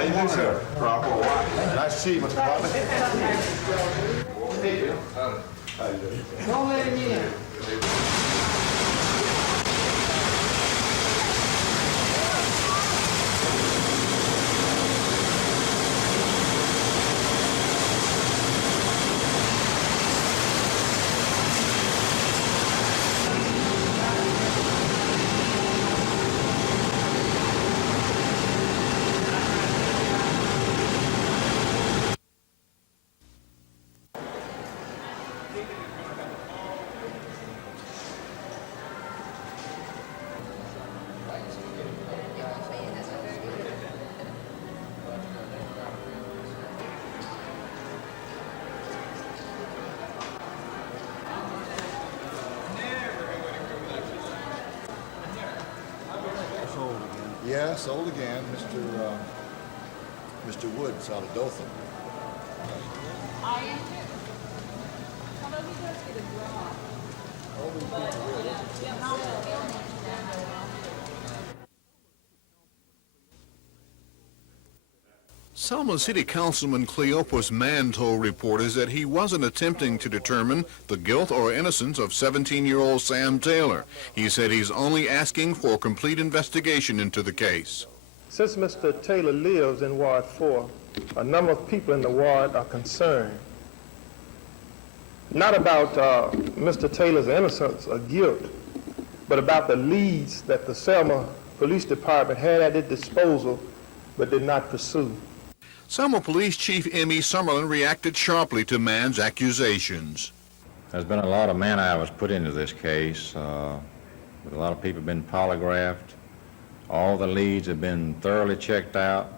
How you doing, sir? Nice to see you, Mr. Butler. How you doing? Don't let him in. Yeah, sold again, Mr. Woods out of Dothan. I am too. Although he does get a draw. Selma City Councilman Cleopas Mann told reporters that he wasn't attempting to determine the guilt or innocence of 17-year-old Sam Taylor. He said he's only asking for a complete investigation into the case. Since Mr. Taylor lives in Ward 4, a number of people in the ward are concerned, not about Mr. Taylor's innocence or guilt, but about the leads that the Selma Police Department had at its disposal but did not pursue. Selma Police Chief M.E. Summerlin reacted sharply to Mann's accusations. There's been a lot of man-hours put into this case. A lot of people have been polygraphed. All the leads have been thoroughly checked out.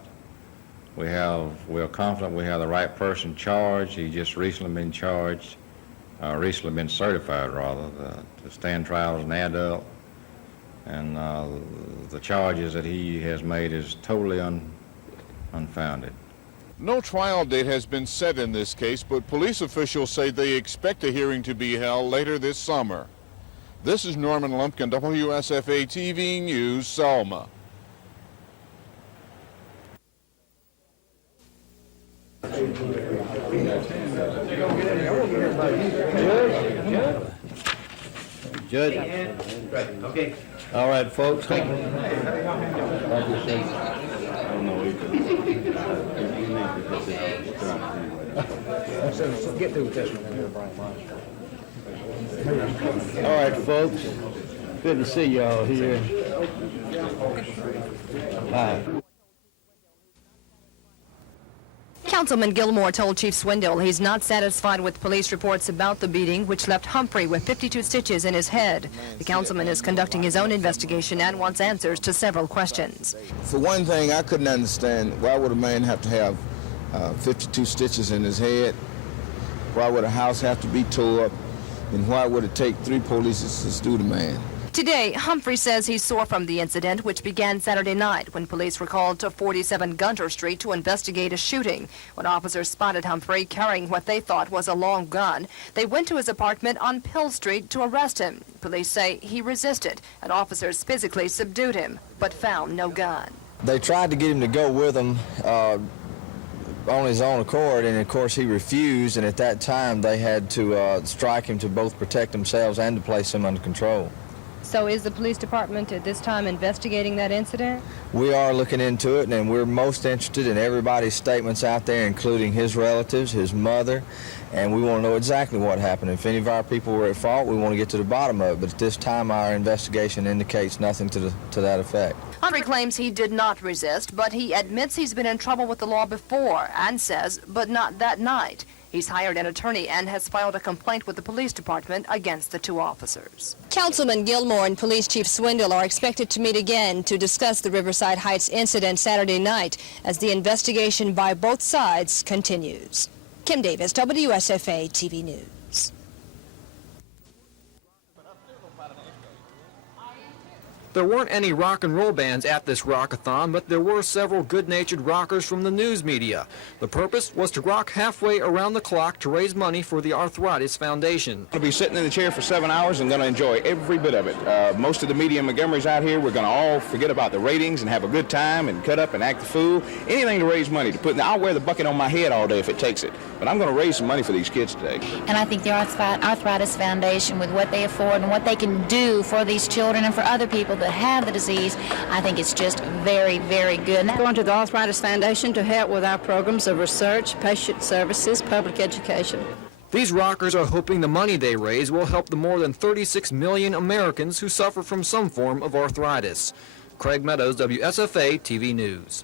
We're confident we have the right person charged. He's just recently been charged, recently been certified rather, to stand trial as an adult. And the charges that he has made is totally unfounded. No trial date has been set in this case, but police officials say they expect a hearing to be held later this summer. This is Norman Lumpkin, WSFA TV News, Selma. Judge. Okay. All right, folks. Get through with this one. All right, folks. Good to see y'all here. Bye. Councilman Gilmore told Chief Swindle he's not satisfied with police reports about the beating, which left Humphrey with 52 stitches in his head. The councilman is conducting his own investigation and wants answers to several questions. For one thing, I couldn't understand, why would a man have to have 52 stitches in his head? Why would a house have to be tore up? And why would it take 3 police to sue the man? Today, Humphrey says he's sore from the incident, which began Saturday night when police were called to 47 Gunter Street to investigate a shooting. When officers spotted Humphrey carrying what they thought was a long gun, they went to his apartment on Pill Street to arrest him. Police say he resisted, and officers physically subdued him, but found no gun. They tried to get him to go with them on his own accord, and of course he refused, and at that time they had to strike him to both protect themselves and to place him under control. So is the police department at this time investigating that incident? We are looking into it, and we're most interested in everybody's statements out there, including his relatives, his mother, and we want to know exactly what happened. If any of our people were at fault, we want to get to the bottom of it, but at this time our investigation indicates nothing to that effect. Humphrey claims he did not resist, but he admits he's been in trouble with the law before and says, but not that night. He's hired an attorney and has filed a complaint with the police department against the 2 officers. Councilman Gilmore and Police Chief Swindle are expected to meet again to discuss the Riverside Heights incident Saturday night as the investigation by both sides continues. Kim Davis, WSFA TV News. There weren't any rock and roll bands at this rockathon, but there were several good-natured rockers from the news media. The purpose was to rock halfway around the clock to raise money for the Arthritis Foundation. I'll be sitting in the chair for 7 hours and going to enjoy every bit of it. Most of the media in Montgomery's out here. We're going to all forget about the ratings and have a good time and cut up and act the fool. Anything to raise money. I'll wear the bucket on my head all day if it takes it. But I'm going to raise some money for these kids today. And I think the Arthritis Foundation, with what they afford and what they can do for these children and for other people that have the disease, I think it's just very, very good. Going to the Arthritis Foundation to help with our programs of research, patient services, public education. These rockers are hoping the money they raise will help the more than 36 million Americans who suffer from some form of arthritis. Craig Meadows, WSFA TV News.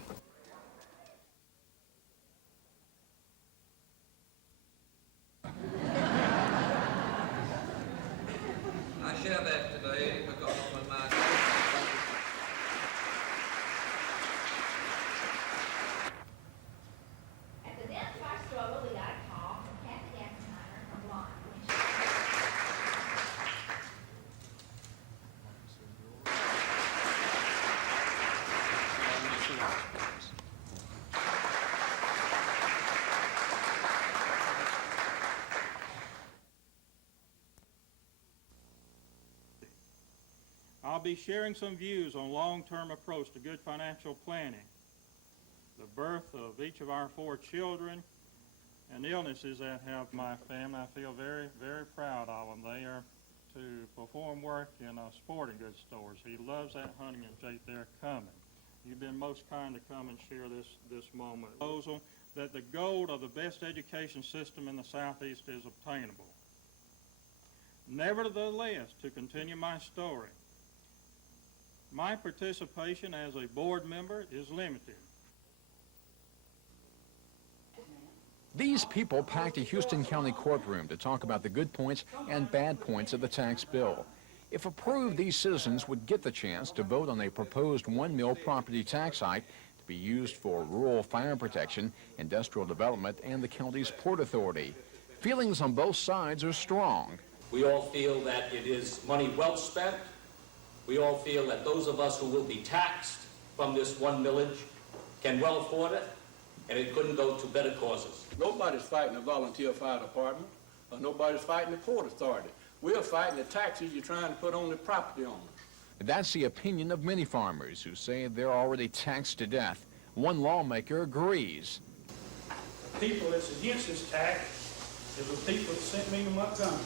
I share that today because when my At the dance bar struggle, we got a call from Kathy Gassenheimer from Lawrence. I'll be sharing some views on long-term approach to good financial planning, the birth of each of our 4 children, and illnesses that have my family. I feel very, very proud of them. They are to perform work in sporting goods stores. He loves that hunting, and Jake, they're coming. You've been most kind to come and share this moment. Proposal that the goal of the best education system in the Southeast is obtainable. Nevertheless, to continue my story, my participation as a board member is limited. These people packed a Houston County courtroom to talk about the good points and bad points of the tax bill. If approved, these citizens would get the chance to vote on a proposed one-mil property tax hike to be used for rural fire protection, industrial development, and the county's port authority. Feelings on both sides are strong. We all feel that it is money well spent. We all feel that those of us who will be taxed from this one millage can well afford it, and it couldn't go to better causes. Nobody's fighting the volunteer fire department, or nobody's fighting the port authority. We're fighting the taxes you're trying to put on the property owners. That's the opinion of many farmers who say they're already taxed to death. One lawmaker agrees. The people that's against this tax is the people that sent me to Montgomery,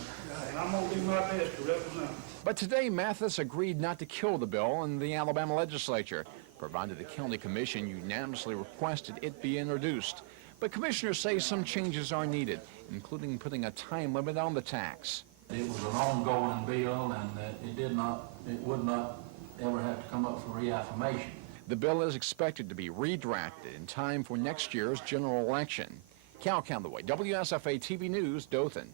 and I'm going to do my best to represent them. But today, Mathis agreed not to kill the bill in the Alabama legislature, provided the county commission unanimously requested it be introduced. But commissioners say some changes are needed, including putting a time limit on the tax. It was an ongoing bill, and it would not ever have to come up for reaffirmation. The bill is expected to be redrafted in time for next year's general election. Cal Calloway, WSFA TV News, Dothan.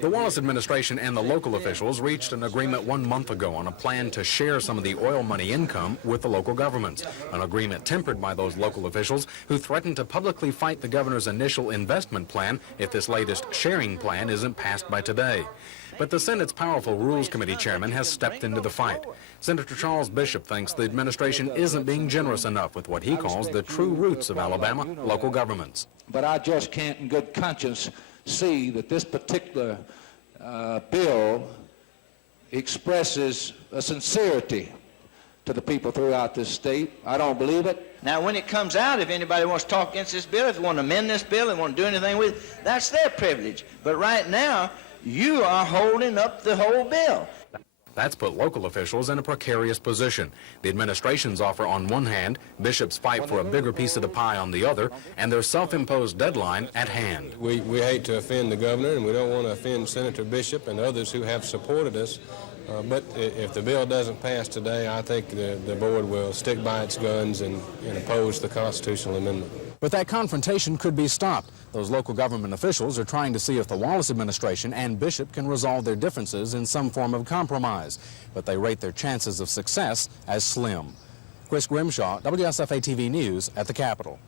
The Wallace administration and the local officials reached an agreement 1 month ago on a plan to share some of the oil money income with the local governments, an agreement tempered by those local officials who threatened to publicly fight the governor's initial investment plan if this latest sharing plan isn't passed by today. But the Senate's powerful Rules Committee chairman has stepped into the fight. Senator Charles Bishop thinks the administration isn't being generous enough with what he calls the true roots of Alabama local governments. But I just can't in good conscience see that this particular bill expresses a sincerity to the people throughout this state. I don't believe it. Now, when it comes out, if anybody wants to talk against this bill, if they want to amend this bill, they want to do anything with it, that's their privilege. But right now, you are holding up the whole bill. That's put local officials in a precarious position. The administration's offer on one hand, Bishop's fight for a bigger piece of the pie on the other, and their self-imposed deadline at hand. We hate to offend the governor, and we don't want to offend Senator Bishop and others who have supported us. But if the bill doesn't pass today, I think the board will stick by its guns and oppose the constitutional amendment. But that confrontation could be stopped. Those local government officials are trying to see if the Wallace administration and Bishop can resolve their differences in some form of compromise. But they rate their chances of success as slim. Chris Grimshaw, WSFA TV News at the Capitol.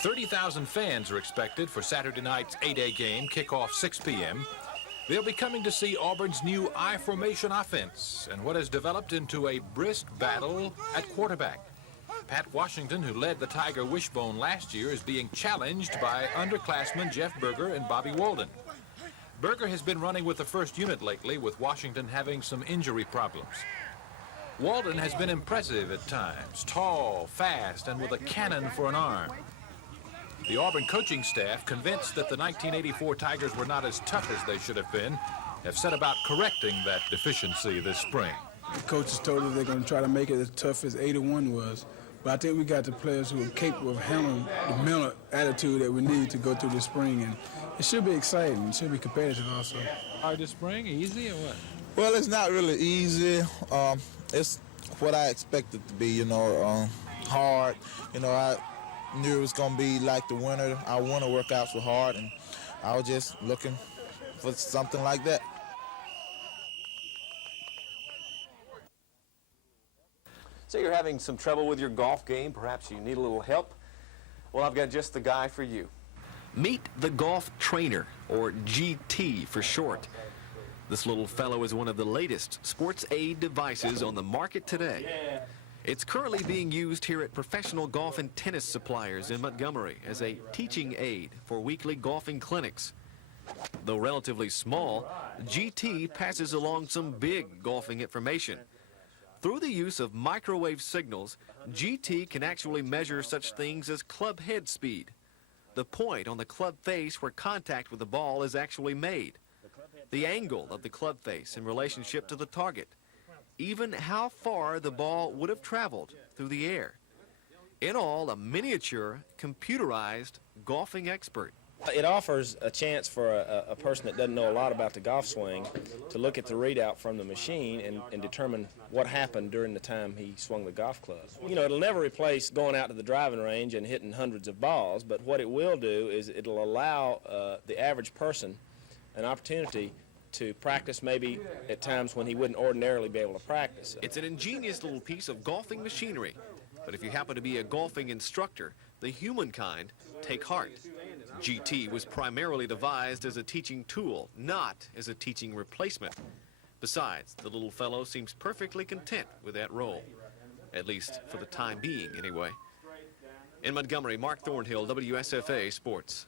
$30,000 fans are expected for Saturday night's A-Day game, kickoff 6 p.m. They'll be coming to see Auburn's new I-formation offense and what has developed into a brisk battle at quarterback. Pat Washington, who led the Tiger wishbone last year, is being challenged by underclassmen Jeff Berger and Bobby Walden. Berger has been running with the first unit lately, with Washington having some injury problems. Walden has been impressive at times, tall, fast, and with a cannon for an arm. The Auburn coaching staff, convinced that the 1984 Tigers were not as tough as they should have been, have set about correcting that deficiency this spring. The coaches told us they're going to try to make it as tough as 81 was. But I think we got the players who are capable of handling the mental attitude that we need to go through this spring. And it should be exciting. It should be competitive also. This spring, easy or what? Well, it's not really easy. It's what I expected to be, hard. I knew it was going to be like the winter. Our winter workouts were hard, and I was just looking for something like that. So you're having some trouble with your golf game. Perhaps you need a little help. Well, I've got just the guy for you. Meet the Golf Trainer, or GT for short. This little fellow is one of the latest sports aid devices on the market today. It's currently being used here at professional golf and tennis suppliers in Montgomery as a teaching aid for weekly golfing clinics. Though relatively small, GT passes along some big golfing information. Through the use of microwave signals, GT can actually measure such things as club head speed, the point on the club face where contact with the ball is actually made, the angle of the club face in relationship to the target, even how far the ball would have traveled through the air. In all, a miniature, computerized golfing expert. It offers a chance for a person that doesn't know a lot about the golf swing to look at the readout from the machine and determine what happened during the time he swung the golf club. It'll never replace going out to the driving range and hitting hundreds of balls, but what it will do is it'll allow the average person an opportunity to practice maybe at times when he wouldn't ordinarily be able to practice. It's an ingenious little piece of golfing machinery, but if you happen to be a golfing instructor, the humankind take heart. GT was primarily devised as a teaching tool, not as a teaching replacement. Besides, the little fellow seems perfectly content with that role, at least for the time being anyway. In Montgomery, Mark Thornhill, WSFA Sports.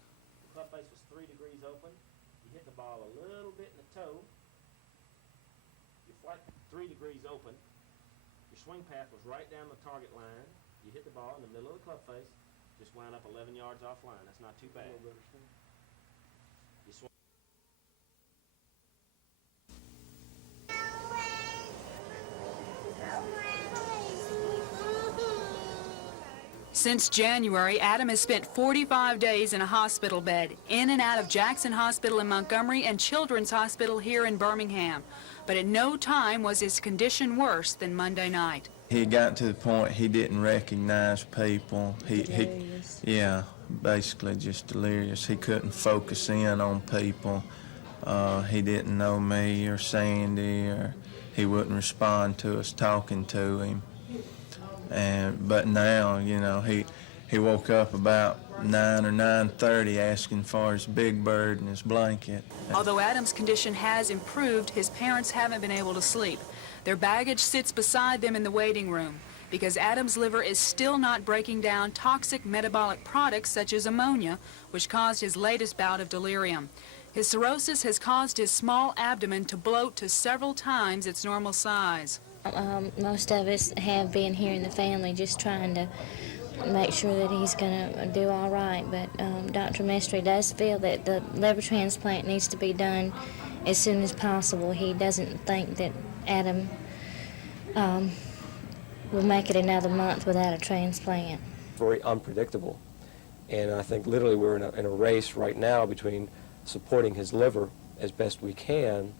The club face was 3 degrees open. You hit the ball a little bit in the toe. Your flight 3 degrees open. Your swing path was right down the target line. You hit the ball in the middle of the club face. Just wound up 11 yards offline. That's not too bad. You swung. Since January, Adam has spent 45 days in a hospital bed, in and out of Jackson Hospital in Montgomery and Children's Hospital here in Birmingham. But at no time was his condition worse than Monday night. He got to the point he didn't recognize people. Yeah, basically just delirious. He couldn't focus in on people. He didn't know me or Sandy, or he wouldn't respond to us talking to him. But now, you know, he woke up about 9 or 9:30 asking for his big bird and his blanket. Although Adam's condition has improved, his parents haven't been able to sleep. Their baggage sits beside them in the waiting room because Adam's liver is still not breaking down toxic metabolic products such as ammonia, which caused his latest bout of delirium. His cirrhosis has caused his small abdomen to bloat to several times its normal size. Most of us have been here in the family just trying to make sure that he's going to do all right, but Dr. Mestre does feel that the liver transplant needs to be done as soon as possible. He doesn't think that Adam will make it another month without a transplant. Very unpredictable, and I think literally we're in a race right now between supporting his liver as best we can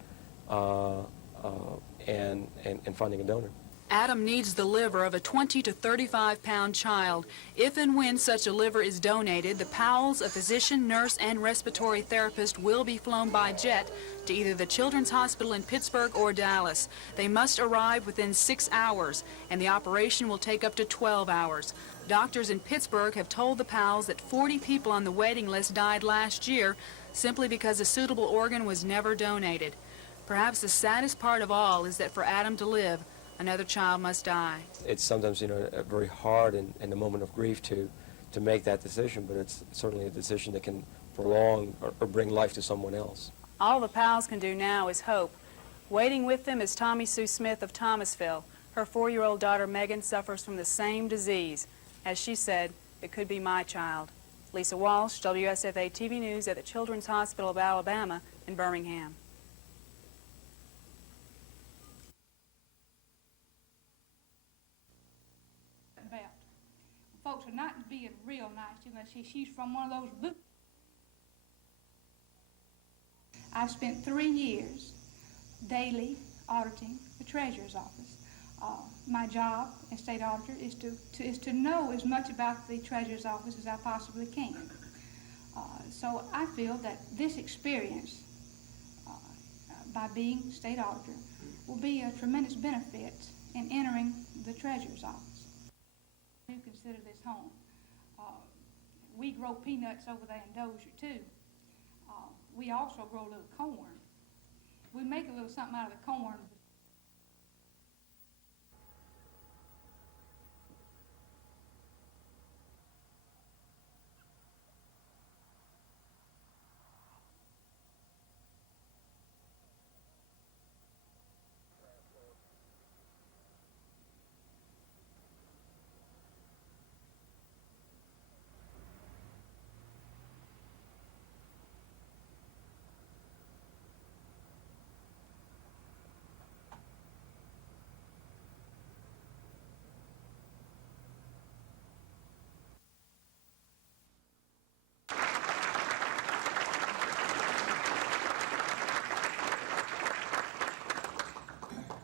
and finding a donor. Adam needs the liver of a 20 to 35 pound child. If and when such a liver is donated, the Powells, a physician, nurse, and respiratory therapist, will be flown by jet to either the Children's Hospital in Pittsburgh or Dallas. They must arrive within 6 hours, and the operation will take up to 12 hours. Doctors in Pittsburgh have told the Powells that 40 people on the waiting list died last year simply because a suitable organ was never donated. Perhaps the saddest part of all is that for Adam to live, another child must die. It's sometimes, you know, very hard in the moment of grief to make that decision, but it's certainly a decision that can prolong or bring life to someone else. All the Powells can do now is hope. Waiting with them is Tommy Sue Smith of Thomasville. Her 4-year-old daughter Megan suffers from the same disease. As she said, it could be my child. Lisa Walsh, WSFA TV News at the Children's Hospital of Alabama in Birmingham. Folks are not being real nice unless she's from one of those. I've spent 3 years daily auditing the Treasurer's Office. My job as state auditor is to know as much about the Treasurer's Office as I possibly can. So I feel that this experience by being state auditor will be a tremendous benefit in entering the Treasurer's Office. You consider this home. We grow peanuts over there in Dozier too. We also grow a little corn. We make a little something out of the corn.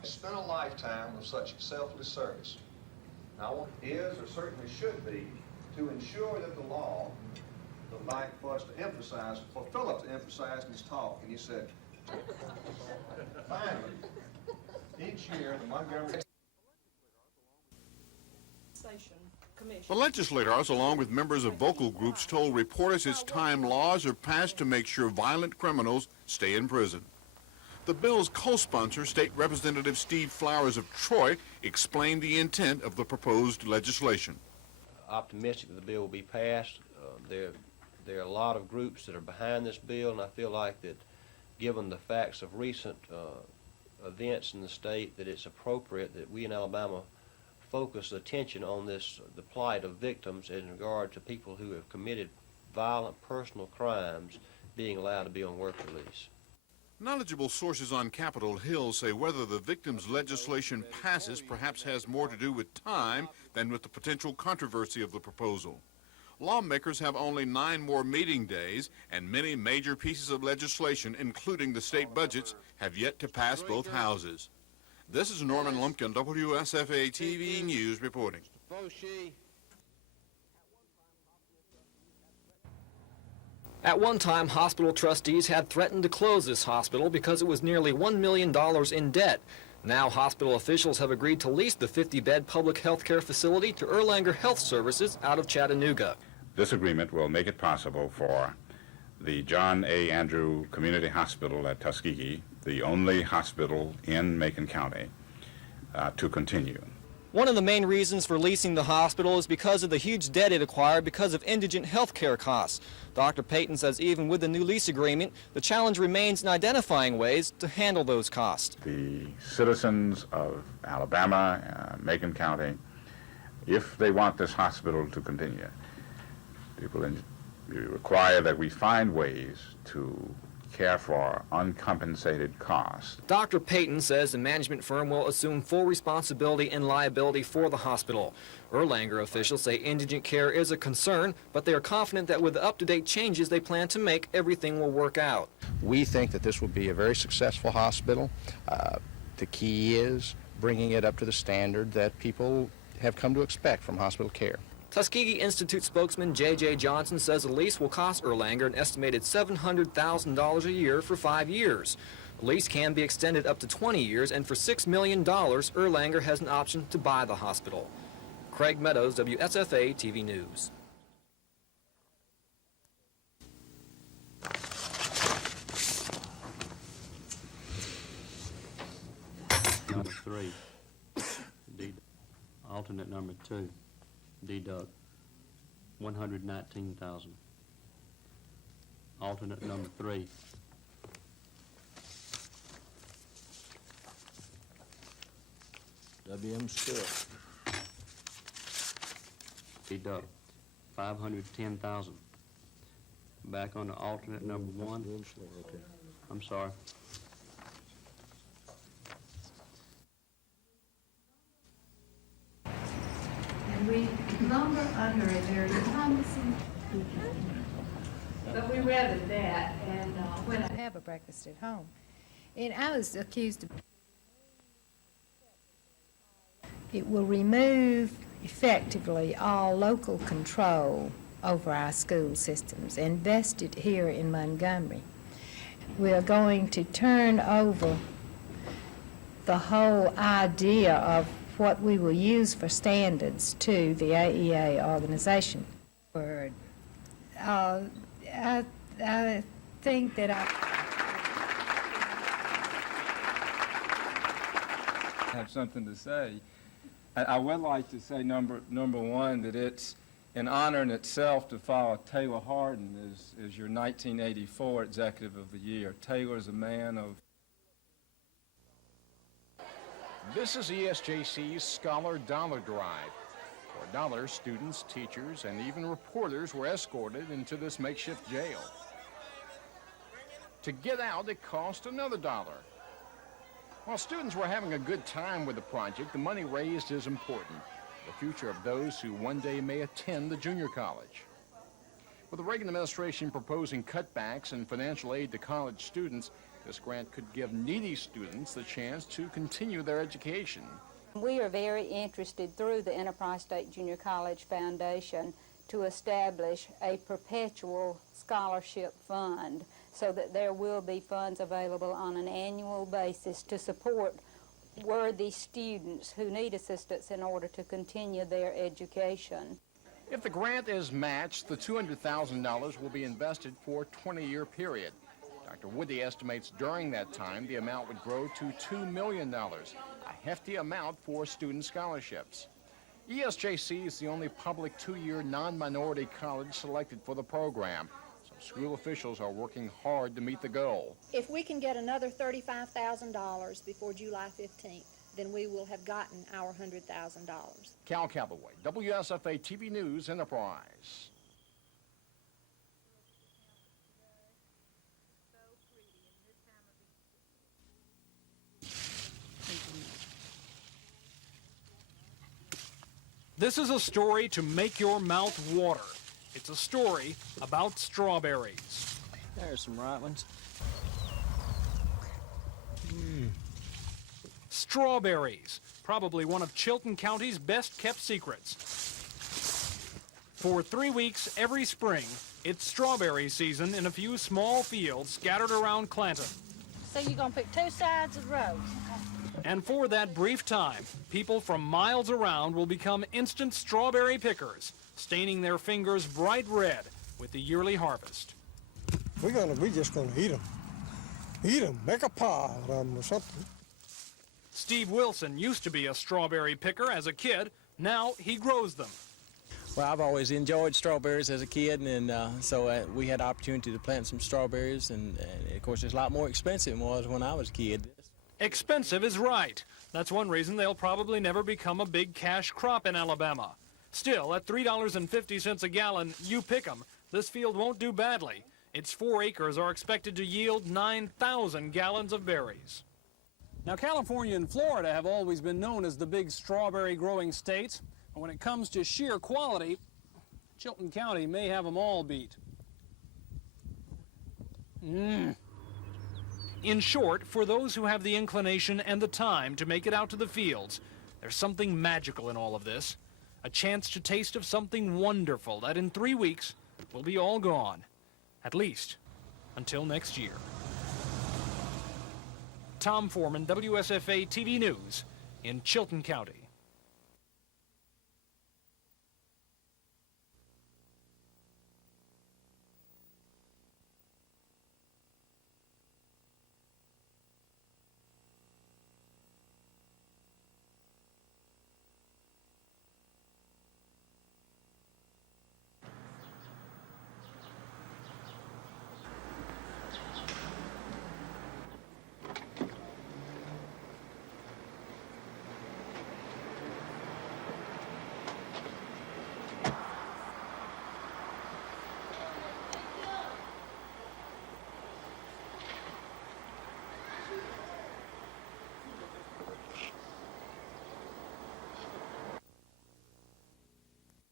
Spent a lifetime of such selfless service. Now, what is, or certainly should be, to ensure that the law, the like for us to emphasize, for Philip to emphasize in his talk, and he said, finally, each year the Montgomery The legislators, along with members of vocal groups, told reporters it's time laws are passed to make sure violent criminals stay in prison. The bill's co-sponsor, State Representative Steve Flowers of Troy, explained the intent of the proposed legislation. Optimistic that the bill will be passed. There are a lot of groups that are behind this bill, and I feel like that given the facts of recent events in the state, that it's appropriate that we in Alabama focus attention on this, the plight of victims in regard to people who have committed violent personal crimes being allowed to be on work release. Knowledgeable sources on Capitol Hill say whether the victims' legislation passes perhaps has more to do with time than with the potential controversy of the proposal. Lawmakers have only 9 more meeting days, and many major pieces of legislation, including the state budgets, have yet to pass both houses. This is Norman Lumpkin, WSFA TV News reporting. At one time, hospital trustees had threatened to close this hospital because it was nearly $1 million in debt. Now hospital officials have agreed to lease the 50-bed public health care facility to Erlanger Health Services out of Chattanooga. This agreement will make it possible for the John A. Andrew Community Hospital at Tuskegee, the only hospital in Macon County, to continue. One of the main reasons for leasing the hospital is because of the huge debt it acquired because of indigent health care costs. Dr. Payton says even with the new lease agreement, the challenge remains in identifying ways to handle those costs. The citizens of Alabama, Macon County, if they want this hospital to continue, it will require that we find ways to care for uncompensated costs. Dr. Payton says the management firm will assume full responsibility and liability for the hospital. Erlanger officials say indigent care is a concern, but they are confident that with the up-to-date changes they plan to make, everything will work out. We think that this will be a very successful hospital. The key is bringing it up to the standard that people have come to expect from hospital care. Tuskegee Institute spokesman J.J. Johnson says the lease will cost Erlanger an estimated $700,000 a year for 5 years. The lease can be extended up to 20 years, and for $6 million, Erlanger has an option to buy the hospital. Craig Meadows, WSFA TV News. Number 3, alternate number 2, deduct $119,000. Alternate number 3. W.M. Stewart. Deduct $510,000. Back on the alternate number 1. Okay. I'm sorry. And we lumber under a very promising but we weathered that, and when I have a breakfast at home, and I was accused of it will remove effectively all local control over our school systems and vest it here in Montgomery. We are going to turn over the whole idea of what we will use for standards to the AEA organization. I think that I have something to say. I would like to say, number 1, that it's an honor in itself to follow Taylor Hardin as your 1984 Executive of the Year. Taylor is a man of... This is ESJC's Scholar Dollar Drive. For $1, students, teachers, and even reporters were escorted into this makeshift jail. To get out, it cost another $1. While students were having a good time with the project, the money raised is important. The future of those who one day may attend the junior college. With the Reagan administration proposing cutbacks in financial aid to college students, this grant could give needy students the chance to continue their education. We are very interested through the Enterprise State Junior College Foundation to establish a perpetual scholarship fund so that there will be funds available on an annual basis to support worthy students who need assistance in order to continue their education. If the grant is matched, the $200,000 will be invested for a 20-year period. Dr. Woody estimates during that time the amount would grow to $2 million, a hefty amount for student scholarships. ESJC is the only public 2-year non-minority college selected for the program. School officials are working hard to meet the goal. If we can get another $35,000 before July 15th, then we will have gotten our $100,000. Cal Calloway, WSFA TV News, Enterprise. This is a story to make your mouth water. It's a story about strawberries. There's some right ones. Strawberries, probably one of Chilton County's best-kept secrets. For 3 weeks every spring, it's strawberry season in a few small fields scattered around Clanton. So you're going to pick 2 sides of the road? And for that brief time, people from miles around will become instant strawberry pickers, staining their fingers bright red with the yearly harvest. We just gonna eat them. Eat them, make a pie out of them or something. Steve Wilson used to be a strawberry picker as a kid. Now he grows them. Well, I've always enjoyed strawberries as a kid, and so we had the opportunity to plant some strawberries, and of course it's a lot more expensive than it was when I was a kid. Expensive is right. That's one reason they'll probably never become a big cash crop in Alabama. Still, at $3.50 a gallon, you pick 'em. This field won't do badly. Its 4 acres are expected to yield 9,000 gallons of berries. Now, California and Florida have always been known as the big strawberry growing states. But when it comes to sheer quality, Chilton County may have them all beat. In short, for those who have the inclination and the time to make it out to the fields, there's something magical in all of this. A chance to taste of something wonderful that in 3 weeks will be all gone. At least until next year. Tom Foreman, WSFA TV News in Chilton County.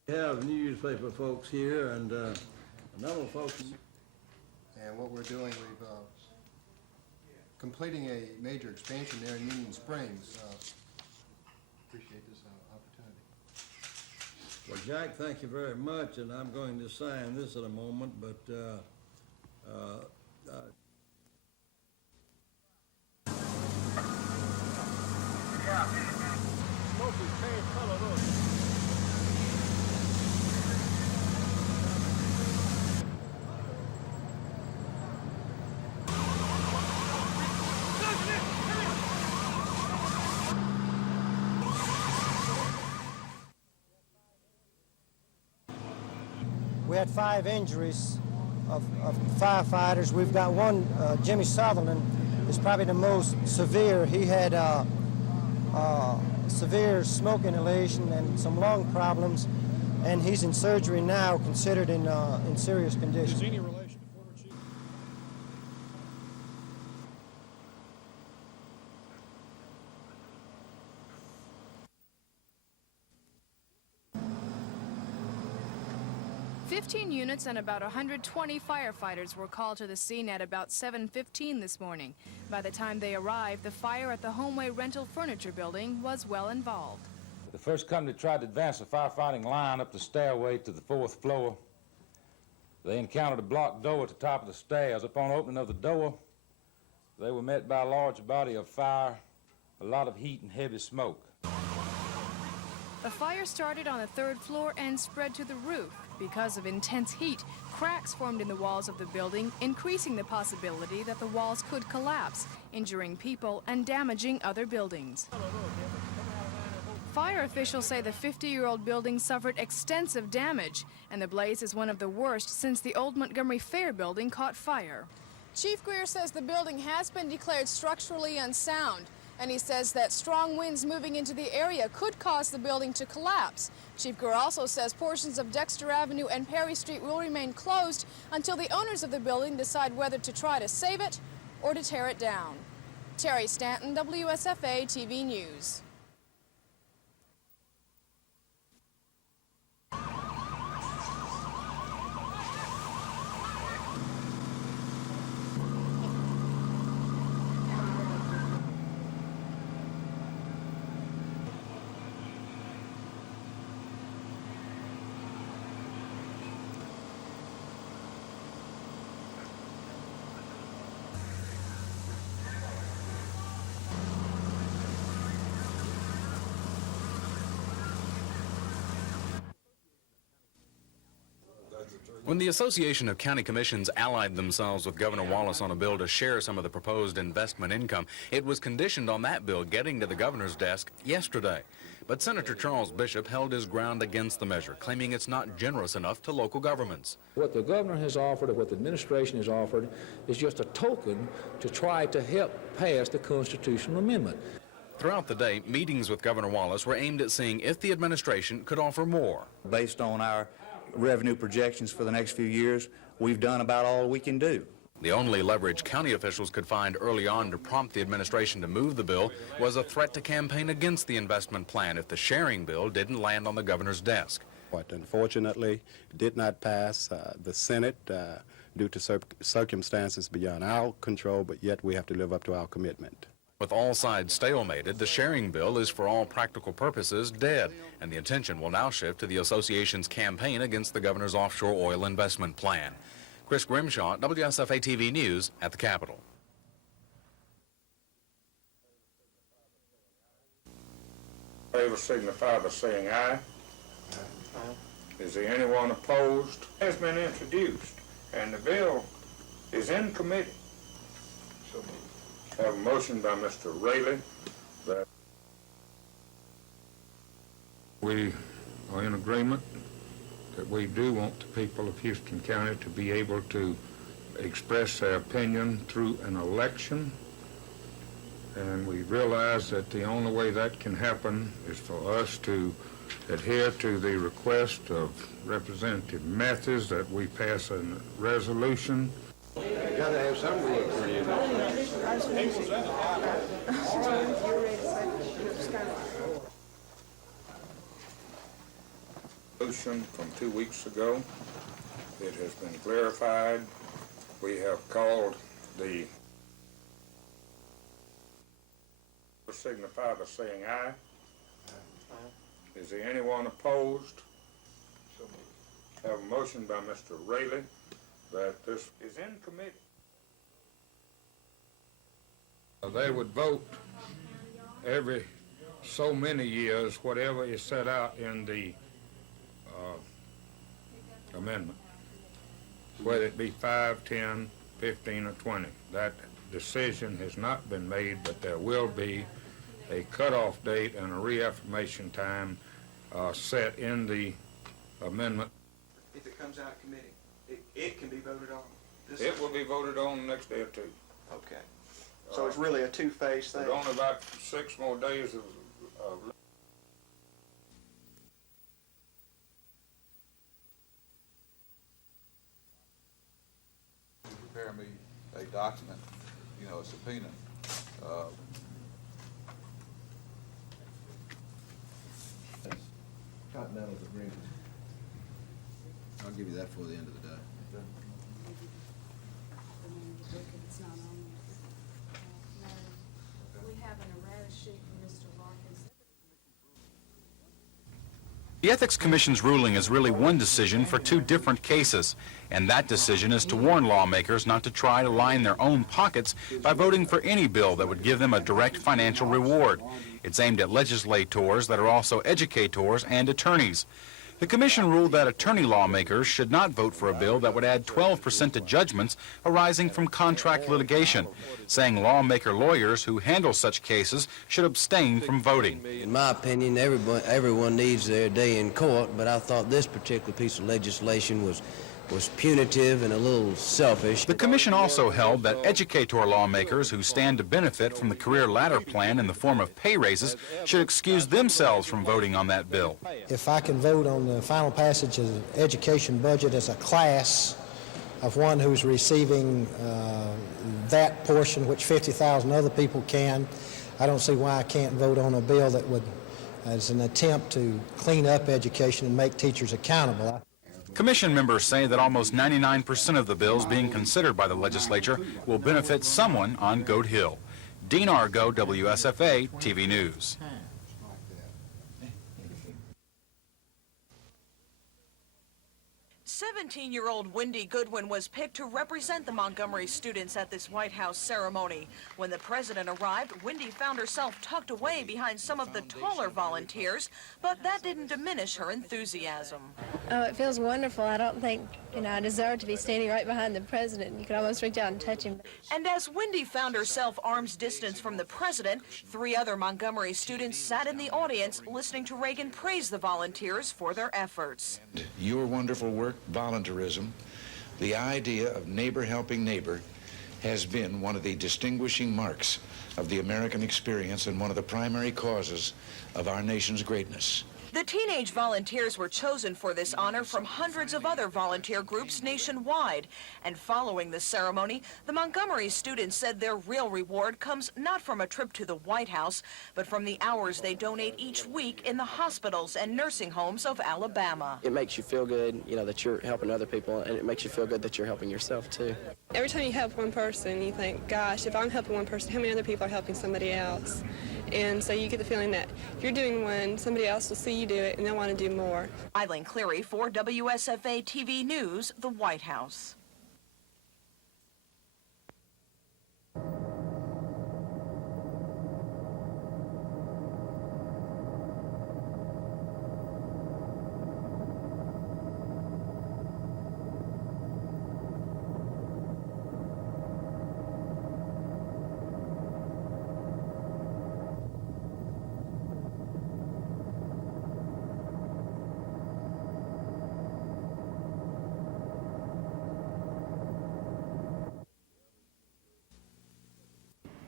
We have newspaper folks here and a number of folks. And what we're doing, we've completing a major expansion there in Union Springs. Appreciate this opportunity. Well, Jack, thank you very much, and I'm going to sign this in a moment, but We had 5 injuries of firefighters. We've got one, Jimmy Sutherland, is probably the most severe. He had severe smoke inhalation and some lung problems, and he's in surgery now, considered in serious condition. Is any relation to former chief? 15 units and about 120 firefighters were called to the scene at about 7:15 this morning. By the time they arrived, the fire at the Homeway Rental Furniture Building was well involved. The first company tried to advance the firefighting line up the stairway to the 4th floor. They encountered a blocked door at the top of the stairs. Upon opening of the door, they were met by a large body of fire, a lot of heat and heavy smoke. The fire started on the 3rd floor and spread to the roof. Because of intense heat, cracks formed in the walls of the building, increasing the possibility that the walls could collapse, injuring people and damaging other buildings. Fire officials say the 50-year-old building suffered extensive damage, and the blaze is one of the worst since the old Montgomery Fair building caught fire. Chief Greer says the building has been declared structurally unsound, and he says that strong winds moving into the area could cause the building to collapse. Chief Greer also says portions of Dexter Avenue and Perry Street will remain closed until the owners of the building decide whether to try to save it or to tear it down. Terry Stanton, WSFA TV News. When the Association of County Commissions allied themselves with Governor Wallace on a bill to share some of the proposed investment income, it was conditioned on that bill getting to the governor's desk yesterday. But Senator Charles Bishop held his ground against the measure, claiming it's not generous enough to local governments. What the governor has offered, or what the administration has offered, is just a token to try to help pass the constitutional amendment. Throughout the day, meetings with Governor Wallace were aimed at seeing if the administration could offer more. Based on our revenue projections for the next few years, we've done about all we can do. The only leverage county officials could find early on to prompt the administration to move the bill was a threat to campaign against the investment plan if the sharing bill didn't land on the governor's desk. What unfortunately did not pass the Senate due to circumstances beyond our control, but yet we have to live up to our commitment. With all sides stalemated, the sharing bill is for all practical purposes dead, and the attention will now shift to the association's campaign against the governor's offshore oil investment plan. Chris Grimshaw, WSFA TV News at the Capitol. Favor signify by saying aye. Is there anyone opposed? It has been introduced, and the bill is in committee. Have a motion by Mr. Raley that we are in agreement that we do want the people of Houston County to be able to express their opinion through an election, and we realize that the only way that can happen is for us to adhere to the request of Representative Matthews that we pass a resolution. You gotta have some work for you. Resolution from 2 weeks ago. It has been clarified. We have called the signify by saying aye. Is there anyone opposed? Have a motion by Mr. Raley that this is in committee. They would vote every so many years, whatever is set out in the amendment, whether it be 5, 10, 15, or 20. That decision has not been made, but there will be a cutoff date and a reaffirmation time set in the amendment. If it comes out of committee, it can be voted on. It will be voted on the next day or two. Okay. So it's really a two-phase thing. There's only about 6 more days of prepare me a document, you know, a subpoena. Continental's agreement. I'll give you that before the end of the day. The Ethics Commission's ruling is really one decision for 2 different cases, and that decision is to warn lawmakers not to try to line their own pockets by voting for any bill that would give them a direct financial reward. It's aimed at legislators that are also educators and attorneys. The commission ruled that attorney lawmakers should not vote for a bill that would add 12% to judgments arising from contract litigation, saying lawmaker lawyers who handle such cases should abstain from voting. In my opinion, everyone needs their day in court, but I thought this particular piece of legislation was punitive and a little selfish. The commission also held that educator lawmakers who stand to benefit from the career ladder plan in the form of pay raises should excuse themselves from voting on that bill. If I can vote on the final passage of the education budget as a class of one who's receiving that portion, which 50,000 other people can, I don't see why I can't vote on a bill that would, as an attempt to clean up education and make teachers accountable. Commission members say that almost 99% of the bills being considered by the legislature will benefit someone on Goat Hill. Dean Argo, WSFA TV News. 17-year-old Wendy Goodwin was picked to represent the Montgomery students at this White House ceremony. When the president arrived, Wendy found herself tucked away behind some of the taller volunteers, but that didn't diminish her enthusiasm. Oh, it feels wonderful. I don't think, I deserve to be standing right behind the president. You can almost reach out and touch him. And as Wendy found herself arm's distance from the president, 3 other Montgomery students sat in the audience listening to Reagan praise the volunteers for their efforts. Your wonderful work, volunteerism, the idea of neighbor helping neighbor, has been one of the distinguishing marks of the American experience and one of the primary causes of our nation's greatness. The teenage volunteers were chosen for this honor from hundreds of other volunteer groups nationwide. And following the ceremony, the Montgomery students said their real reward comes not from a trip to the White House, but from the hours they donate each week in the hospitals and nursing homes of Alabama. It makes you feel good, that you're helping other people, and it makes you feel good that you're helping yourself, too. Every time you help one person, you think, gosh, if I'm helping one person, how many other people are helping somebody else? And so you get the feeling that if you're doing one, somebody else will see you do it, and they'll want to do more. Eileen Cleary for WSFA TV News, the White House.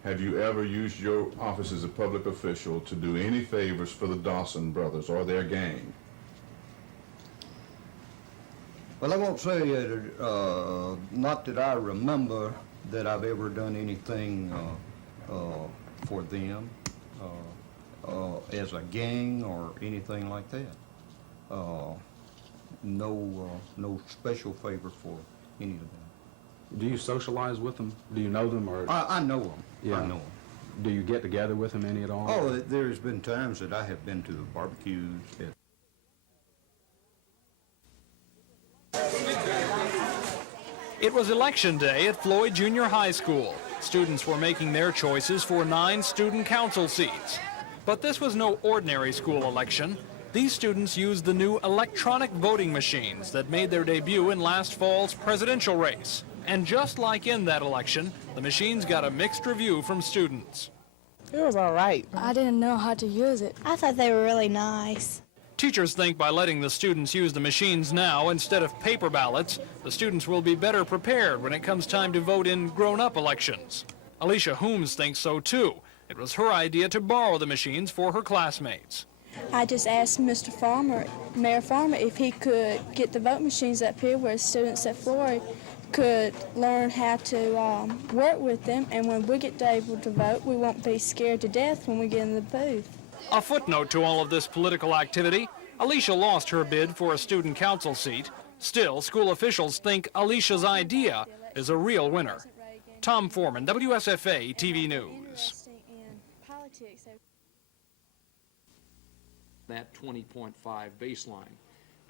Have you ever used your office as a public official to do any favors for the Dawson brothers or their gang? Well, I won't say not that I remember that I've ever done anything for them as a gang or anything like that. No special favor for any of them. Do you socialize with them? Do you know them? Or I know them. Yeah. I know them. Do you get together with them any at all? Oh, there's been times that I have been to barbecues. It was election day at Floyd Junior High School. Students were making their choices for 9 student council seats. But this was no ordinary school election. These students used the new electronic voting machines that made their debut in last fall's presidential race. And just like in that election, the machines got a mixed review from students. It was all right. I didn't know how to use it. I thought they were really nice. Teachers think by letting the students use the machines now instead of paper ballots, the students will be better prepared when it comes time to vote in grown-up elections. Alicia Holmes thinks so too. It was her idea to borrow the machines for her classmates. I just asked Mr. Farmer, Mayor Farmer, if he could get the vote machines up here where students at Floyd could learn how to work with them, and when we get able to vote, we won't be scared to death when we get in the booth. A footnote to all of this political activity, Alicia lost her bid for a student council seat. Still, school officials think Alicia's idea is a real winner. Tom Foreman, WSFA TV News. That 20.5 baseline.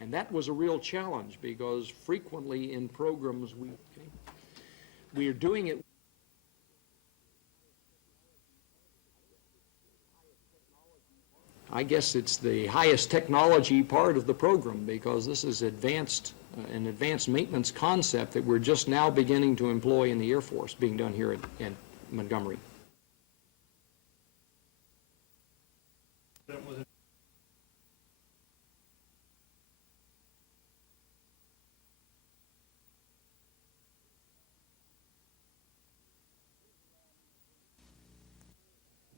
And that was a real challenge because frequently in programs we are doing it. I guess it's the highest technology part of the program because this is an advanced maintenance concept that we're just now beginning to employ in the Air Force, being done here at Montgomery.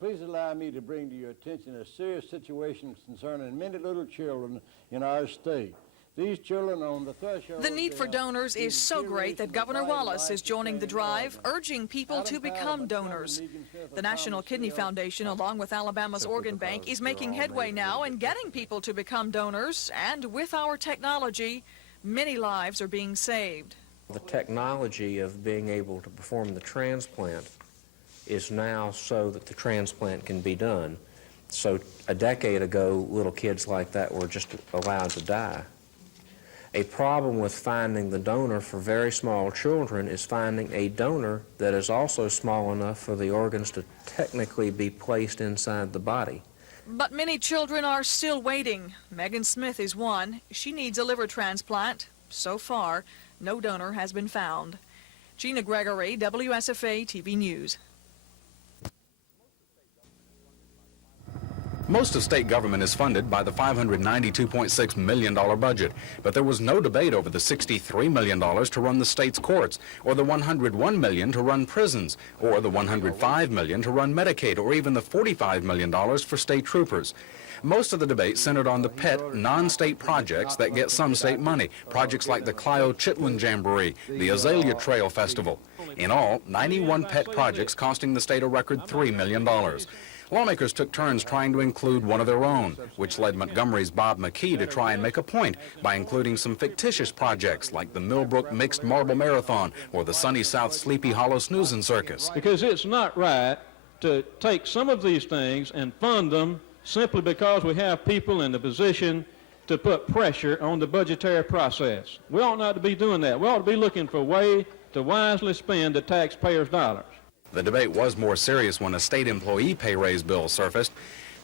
Please allow me to bring to your attention a serious situation concerning many little children in our state. These children on the threshold. The need for donors is so great that Governor Wallace is joining the drive, urging people to become donors. The National Kidney Foundation, along with Alabama's Organ Bank, is making headway now in getting people to become donors, and with our technology, many lives are being saved. The technology of being able to perform the transplant is now so that the transplant can be done. So a decade ago, little kids like that were just allowed to die. A problem with finding the donor for very small children is finding a donor that is also small enough for the organs to technically be placed inside the body. But many children are still waiting. Megan Smith is one. She needs a liver transplant. So far, no donor has been found. Gina Gregory, WSFA TV News. Most of state government is funded by the $592.6 million budget, but there was no debate over the $63 million to run the state's courts, or the $101 million to run prisons, or the $105 million to run Medicaid, or even the $45 million for state troopers. Most of the debate centered on the pet, non-state projects that get some state money, projects like the Clio Chitlin Jamboree, the Azalea Trail Festival. In all, 91 pet projects costing the state a record $3 million. Lawmakers took turns trying to include one of their own, which led Montgomery's Bob McKee to try and make a point by including some fictitious projects like the Millbrook Mixed Marble Marathon or the Sunny South Sleepy Hollow Snoozin' Circus. Because it's not right to take some of these things and fund them simply because we have people in the position to put pressure on the budgetary process. We ought not to be doing that. We ought to be looking for a way to wisely spend the taxpayers' dollars. The debate was more serious when a state employee pay raise bill surfaced.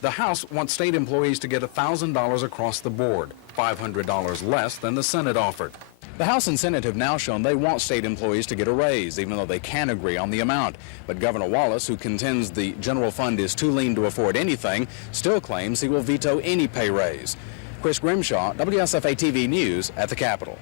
The House wants state employees to get $1,000 across the board, $500 less than the Senate offered. The House and Senate have now shown they want state employees to get a raise, even though they can't agree on the amount. But Governor Wallace, who contends the general fund is too lean to afford anything, still claims he will veto any pay raise. Chris Grimshaw, WSFA TV News at the Capitol.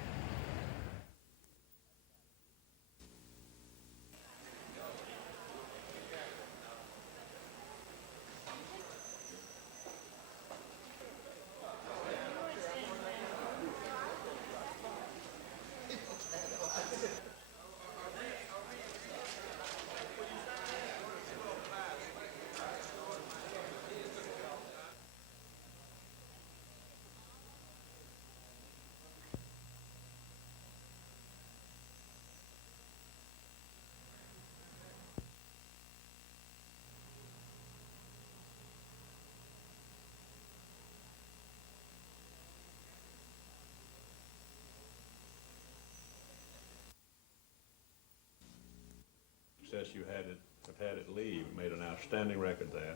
You have had it leave, made an outstanding record there,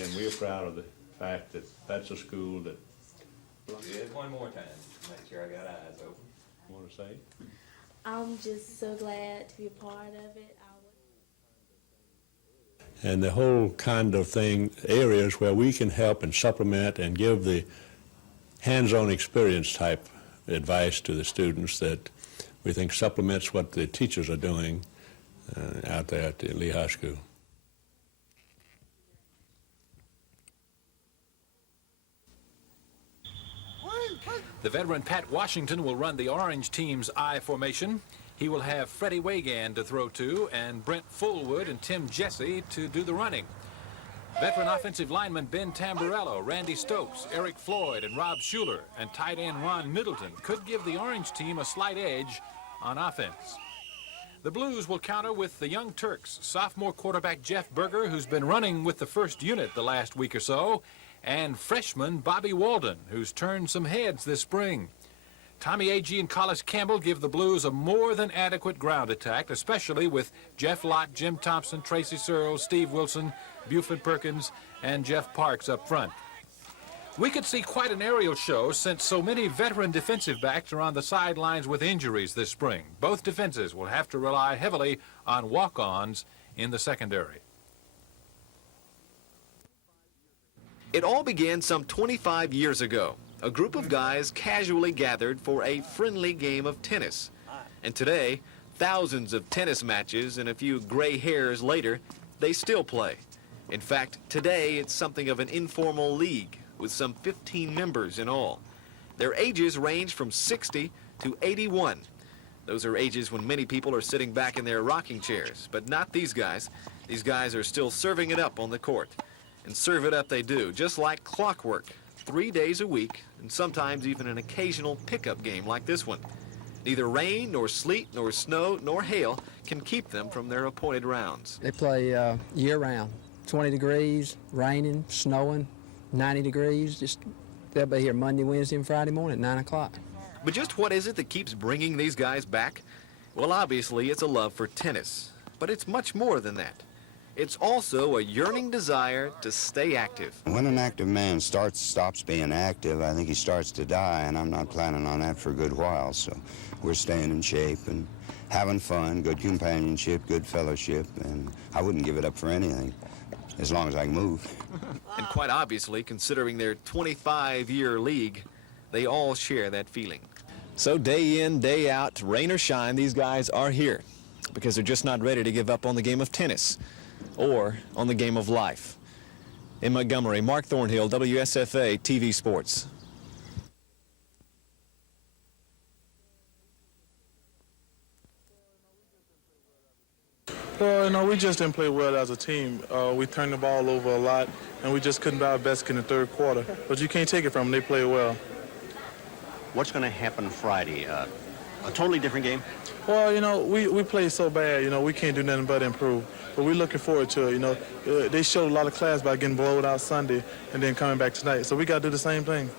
and we're proud of the fact that that's a school that. One more time, make sure I got eyes open. You want to say? I'm just so glad to be a part of it. And the whole kind of thing, areas where we can help and supplement and give the hands-on experience type advice to the students that we think supplements what the teachers are doing out there at the Lee High School. The veteran Pat Washington will run the Orange team's I formation. He will have Freddie Wagan to throw to and Brent Fullwood and Tim Jesse to do the running. Veteran offensive lineman Ben Tamburello, Randy Stokes, Eric Floyd, and Rob Schuler, and tight end Ron Middleton could give the Orange team a slight edge on offense. The Blues will counter with the Young Turks, sophomore quarterback Jeff Berger, who's been running with the first unit the last week or so, and freshman Bobby Walden, who's turned some heads this spring. Tommy Agee and Collis Campbell give the Blues a more than adequate ground attack, especially with Jeff Lott, Jim Thompson, Tracy Searles, Steve Wilson, Buford Perkins, and Jeff Parks up front. We could see quite an aerial show since so many veteran defensive backs are on the sidelines with injuries this spring. Both defenses will have to rely heavily on walk-ons in the secondary. It all began some 25 years ago. A group of guys casually gathered for a friendly game of tennis. And today, thousands of tennis matches and a few gray hairs later, they still play. In fact, today it's something of an informal league, with some 15 members in all. Their ages range from 60 to 81. Those are ages when many people are sitting back in their rocking chairs, but not these guys. These guys are still serving it up on the court. And serve it up they do, just like clockwork, 3 days a week, and sometimes even an occasional pickup game like this one. Neither rain, nor sleet, nor snow, nor hail can keep them from their appointed rounds. They play year-round, 20 degrees, raining, snowing, 90 degrees. They'll be here Monday, Wednesday, and Friday morning at 9 o'clock. But just what is it that keeps bringing these guys back? Well, obviously, it's a love for tennis. But it's much more than that. It's also a yearning desire to stay active. When an active man stops being active, I think he starts to die, and I'm not planning on that for a good while. So we're staying in shape and having fun, good companionship, good fellowship, and I wouldn't give it up for anything, as long as I can move. And quite obviously, considering their 25-year league, they all share that feeling. So day in, day out, rain or shine, these guys are here because they're just not ready to give up on the game of tennis or on the game of life. In Montgomery, Mark Thornhill, WSFA TV Sports. Well, we just didn't play well as a team. We turned the ball over a lot, and we just couldn't be our best in the third quarter. But you can't take it from them. They play well. What's going to happen Friday? A totally different game? Well, we played so bad, we can't do nothing but improve. But we're looking forward to it, They showed a lot of class by getting blowed out Sunday and then coming back tonight. So we got to do the same thing.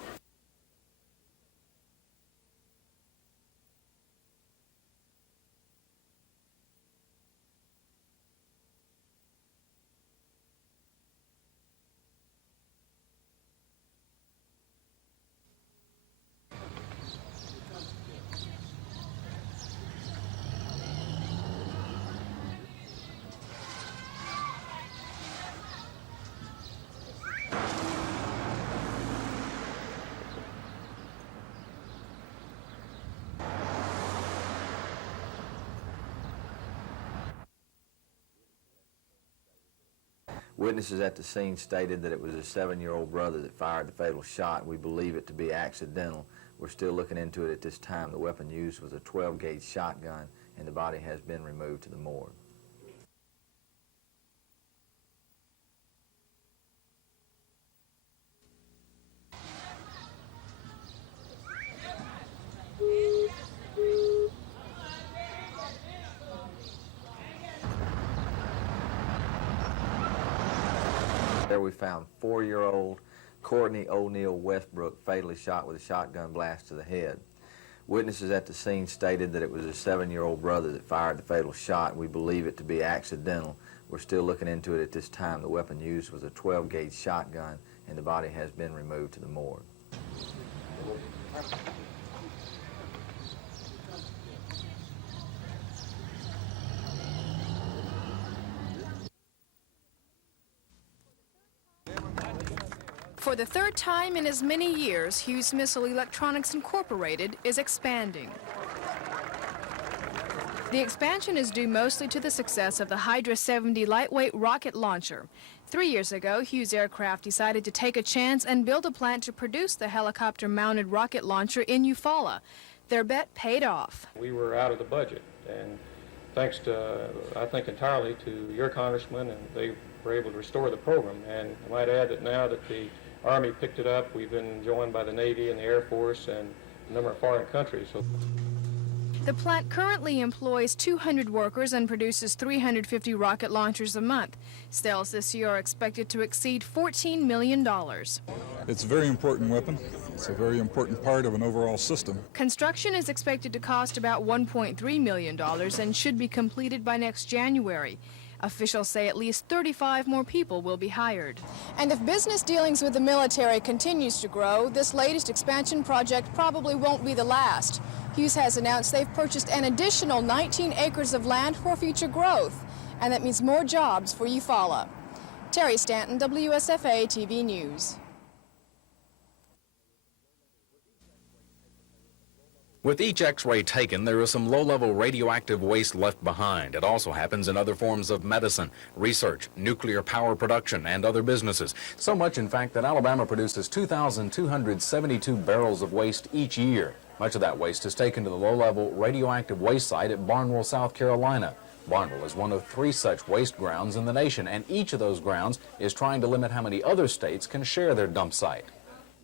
Witnesses at the scene stated that it was his 7-year-old brother that fired the fatal shot. We believe it to be accidental. We're still looking into it at this time. The weapon used was a 12-gauge shotgun, and the body has been removed to the morgue. There we found 4-year-old Courtney O'Neill Westbrook fatally shot with a shotgun blast to the head. Witnesses at the scene stated that it was his 7-year-old brother that fired the fatal shot. We believe it to be accidental. We're still looking into it at this time. The weapon used was a 12-gauge shotgun, and the body has been removed to the morgue. For the third time in as many years, Hughes Missile Electronics Incorporated is expanding. The expansion is due mostly to the success of the Hydra 70 lightweight rocket launcher. 3 years ago, Hughes Aircraft decided to take a chance and build a plant to produce the helicopter-mounted rocket launcher in Eufaula. Their bet paid off. We were out of the budget, and thanks to, I think entirely to your congressman, and they were able to restore the program. And I might add that now that the Army picked it up, we've been joined by the Navy and the Air Force and a number of foreign countries. The plant currently employs 200 workers and produces 350 rocket launchers a month. Sales this year are expected to exceed $14 million. It's a very important weapon. It's a very important part of an overall system. Construction is expected to cost about $1.3 million and should be completed by next January. Officials say at least 35 more people will be hired. And if business dealings with the military continues to grow, this latest expansion project probably won't be the last. Hughes has announced they've purchased an additional 19 acres of land for future growth, and that means more jobs for Eufaula. Terry Stanton, WSFA TV News. With each X-ray taken, there is some low-level radioactive waste left behind. It also happens in other forms of medicine, research, nuclear power production, and other businesses. So much, in fact, that Alabama produces 2,272 barrels of waste each year. Much of that waste is taken to the low-level radioactive waste site at Barnwell, South Carolina. Barnwell is one of 3 such waste grounds in the nation, and each of those grounds is trying to limit how many other states can share their dump site.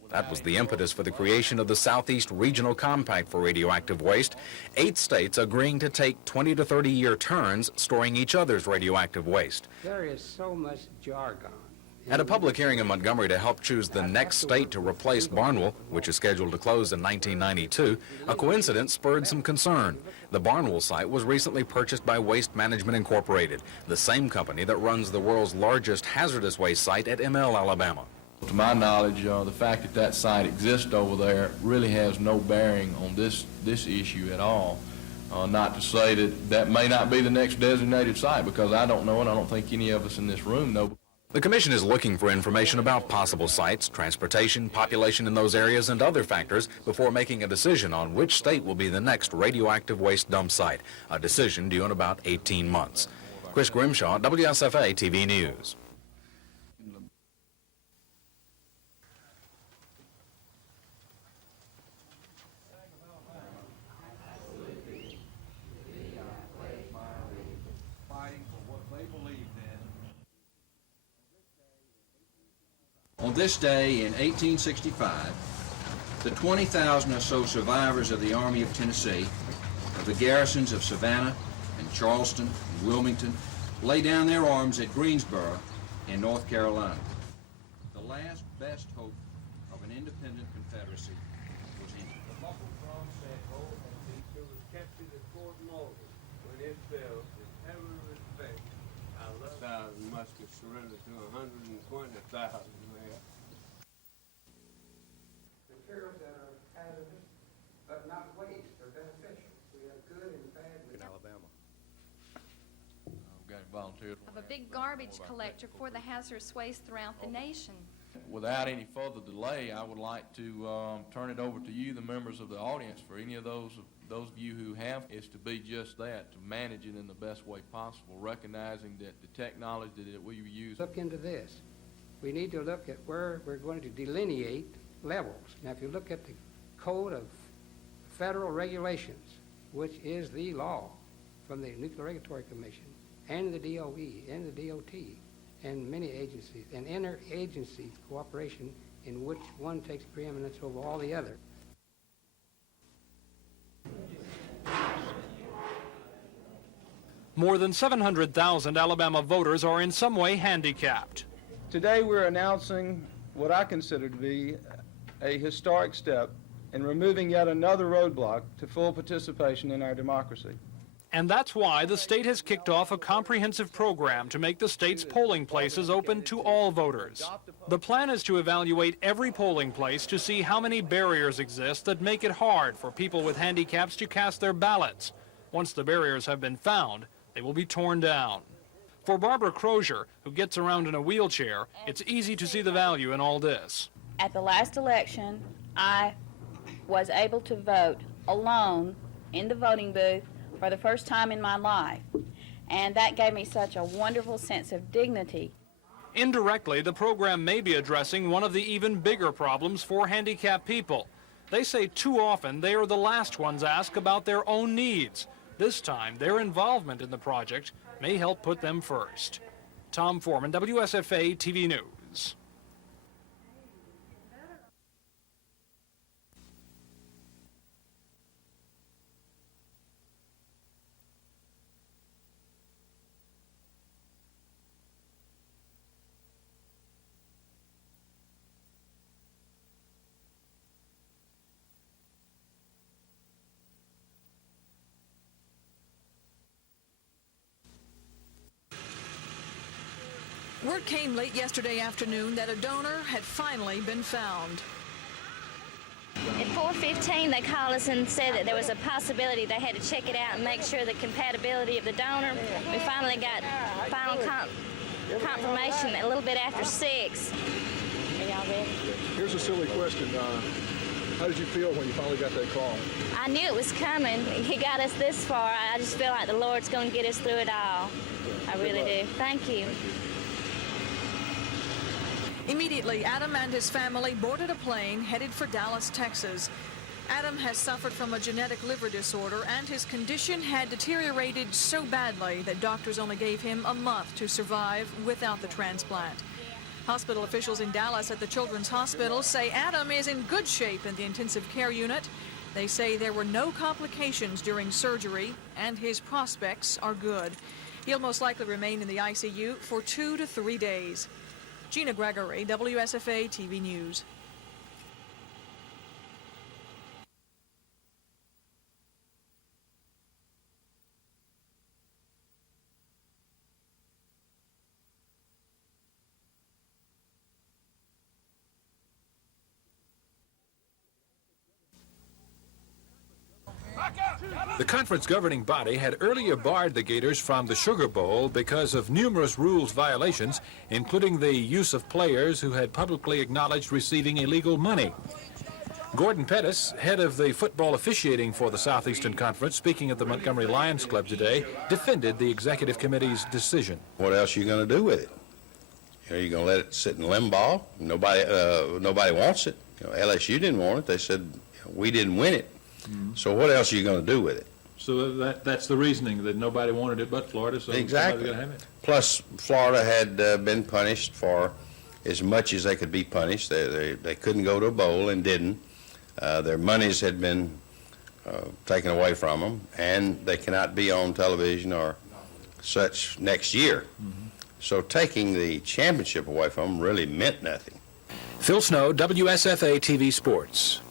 That was the impetus for the creation of the Southeast Regional Compact for Radioactive Waste, 8 states agreeing to take 20 to 30-year turns storing each other's radioactive waste. There is so much jargon At a public hearing in Montgomery to help choose the next state to replace Barnwell, which is scheduled to close in 1992, a coincidence spurred some concern. The Barnwell site was recently purchased by Waste Management Incorporated, the same company that runs the world's largest hazardous waste site at ML, Alabama. To my knowledge, the fact that that site exists over there really has no bearing on this issue at all. Not to say that that may not be the next designated site, because I don't know, and I don't think any of us in this room know. The Commission is looking for information about possible sites, transportation, population in those areas, and other factors before making a decision on which state will be the next radioactive waste dump site, a decision due in about 18 months. Chris Grimshaw, WSFA TV News. On this day in 1865, the 20,000 or so survivors of the Army of Tennessee, of the garrisons of Savannah and Charleston and Wilmington, lay down their arms at Greensboro in North Carolina. The last best hope of an independent Confederacy was ended. The muffled drum set old and was captured at Fort Morgan. When it fell, with every respect, I love 1,000 muskets surrendered to 120,000. Materials that are hazardous, but not waste. They're beneficial. We have good and bad. In Alabama. Got volunteers. Of a big garbage collector for the hazardous waste throughout the nation. Without any further delay, I would like to turn it over to you, the members of the audience, for any of those of you who have, is to be just that, to manage it in the best way possible, recognizing that the technology that we use. Look into this. We need to look at where we're going to delineate levels. Now, if you look at the Code of Federal Regulations, which is the law from the Nuclear Regulatory Commission and the DOE and the DOT and many agencies, and interagency cooperation in which one takes preeminence over all the other. More than 700,000 Alabama voters are in some way handicapped. Today we're announcing what I consider to be a historic step in removing yet another roadblock to full participation in our democracy. And that's why the state has kicked off a comprehensive program to make the state's polling places open to all voters. The plan is to evaluate every polling place to see how many barriers exist that make it hard for people with handicaps to cast their ballots. Once the barriers have been found, they will be torn down. For Barbara Crozier, who gets around in a wheelchair, it's easy to see the value in all this. At the last election, I was able to vote alone in the voting booth for the first time in my life, and that gave me such a wonderful sense of dignity. Indirectly, the program may be addressing one of the even bigger problems for handicapped people. They say too often they are the last ones asked about their own needs. This time, their involvement in the project may help put them first. Tom Foreman, WSFA TV News. Word came late yesterday afternoon that a donor had finally been found. At 4:15, they called us and said that there was a possibility they had to check it out and make sure the compatibility of the donor. We finally got final confirmation a little bit after 6. Are y'all ready? Here's a silly question. How did you feel when you finally got that call? I knew it was coming. He got us this far. I just feel like the Lord's going to get us through it all. I really do. Thank you. Immediately, Adam and his family boarded a plane headed for Dallas, Texas. Adam has suffered from a genetic liver disorder, and his condition had deteriorated so badly that doctors only gave him a month to survive without the transplant. Hospital officials in Dallas at the Children's Hospital say Adam is in good shape in the intensive care unit. They say there were no complications during surgery, and his prospects are good. He'll most likely remain in the ICU for 2 to 3 days. Gina Gregory, WSFA TV News. The conference governing body had earlier barred the Gators from the Sugar Bowl because of numerous rules violations, including the use of players who had publicly acknowledged receiving illegal money. Gordon Pettis, head of the football officiating for the Southeastern Conference, speaking at the Montgomery Lions Club today, defended the executive committee's decision. What else are you going to do with it? Are you going to let it sit in limbo? Nobody wants it. LSU didn't want it. They said we didn't win it. So what else are you going to do with it? So that's the reasoning, that nobody wanted it but Florida, so Exactly. somebody's going to have it. Plus, Florida had been punished for as much as they could be punished. They couldn't go to a bowl and didn't. Their monies had been taken away from them, and they cannot be on television or such next year. So taking the championship away from them really meant nothing. Phil Snow, WSFA TV Sports.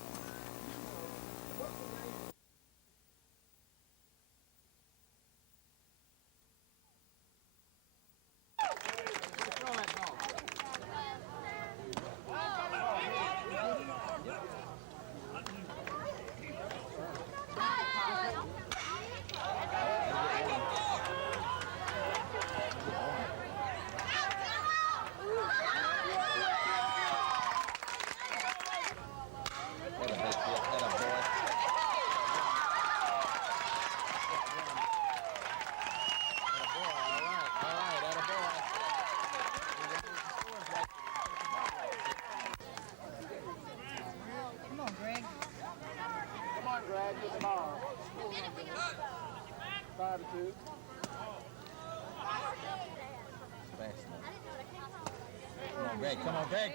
Greg, come on, Greg.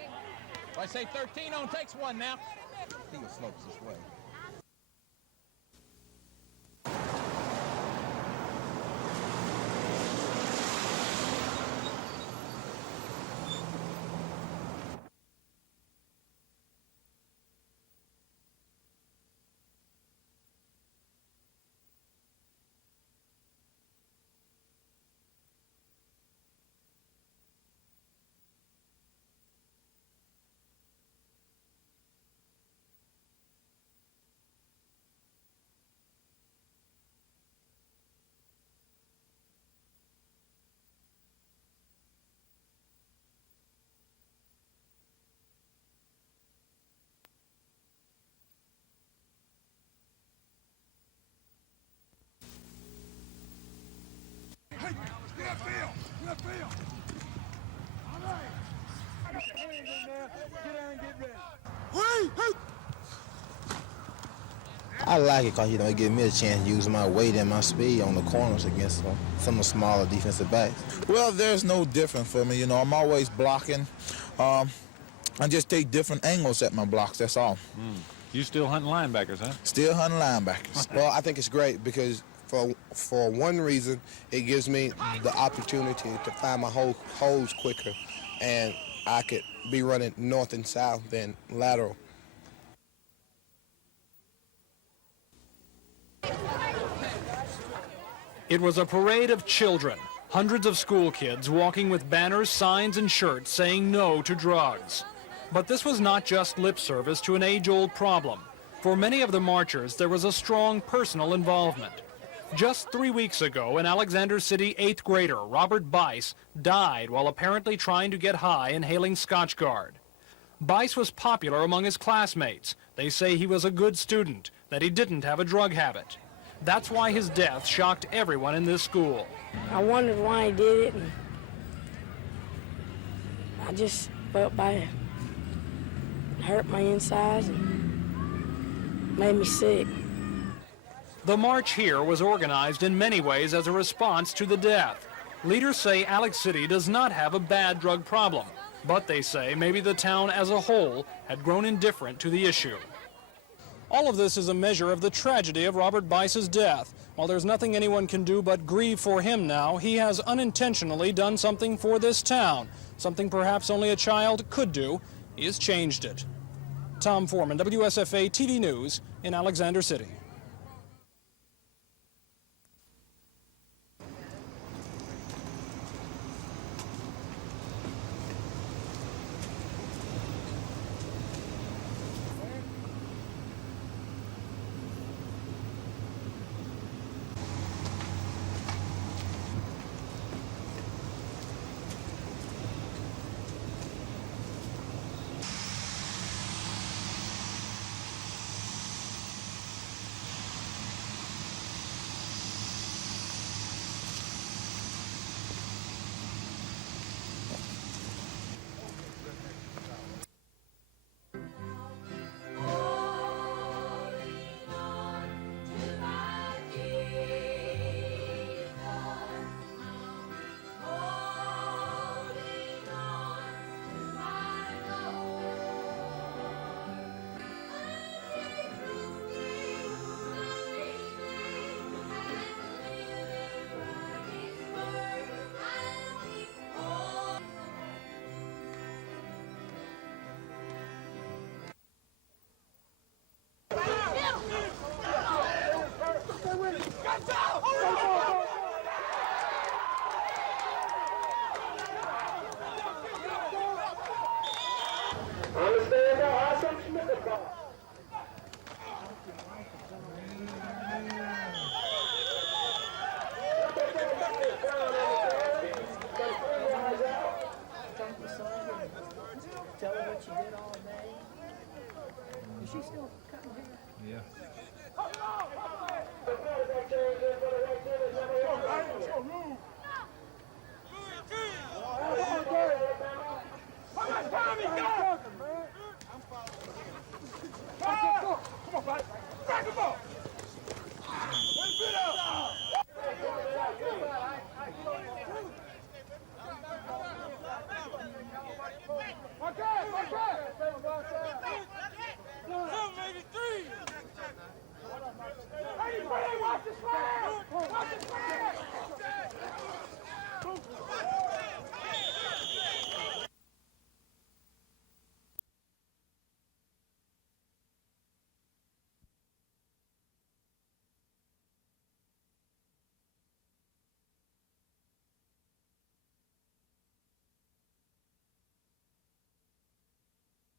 If I say 13 on, takes one now. I think it slopes this way. I like it because, it gives me a chance to use my weight and my speed on the corners against some of the smaller defensive backs. Well, there's no difference for me. I'm always blocking. I just take different angles at my blocks, that's all. You still hunting linebackers, huh? Still hunting linebackers. Well, I think it's great because for one reason, it gives me the opportunity to find my holes quicker, and I could be running north and south than lateral. It was a parade of children, hundreds of school kids walking with banners, signs, and shirts saying no to drugs. But this was not just lip service to an age-old problem. For many of the marchers, there was a strong personal involvement. Just 3 weeks ago, an Alexander City 8th grader, Robert Bice, died while apparently trying to get high inhaling Scotchgard. Bice was popular among his classmates. They say he was a good student, that he didn't have a drug habit. That's why his death shocked everyone in this school. I wondered why he did it, and I just felt bad. It hurt my insides and made me sick. The march here was organized in many ways as a response to the death. Leaders say Alex City does not have a bad drug problem, but they say maybe the town as a whole had grown indifferent to the issue. All of this is a measure of the tragedy of Robert Bice's death. While there's nothing anyone can do but grieve for him now, he has unintentionally done something for this town, something perhaps only a child could do. He has changed it. Tom Foreman, WSFA TV News in Alexander City. Tell her what you did all day. Is she still cutting hair? Yeah.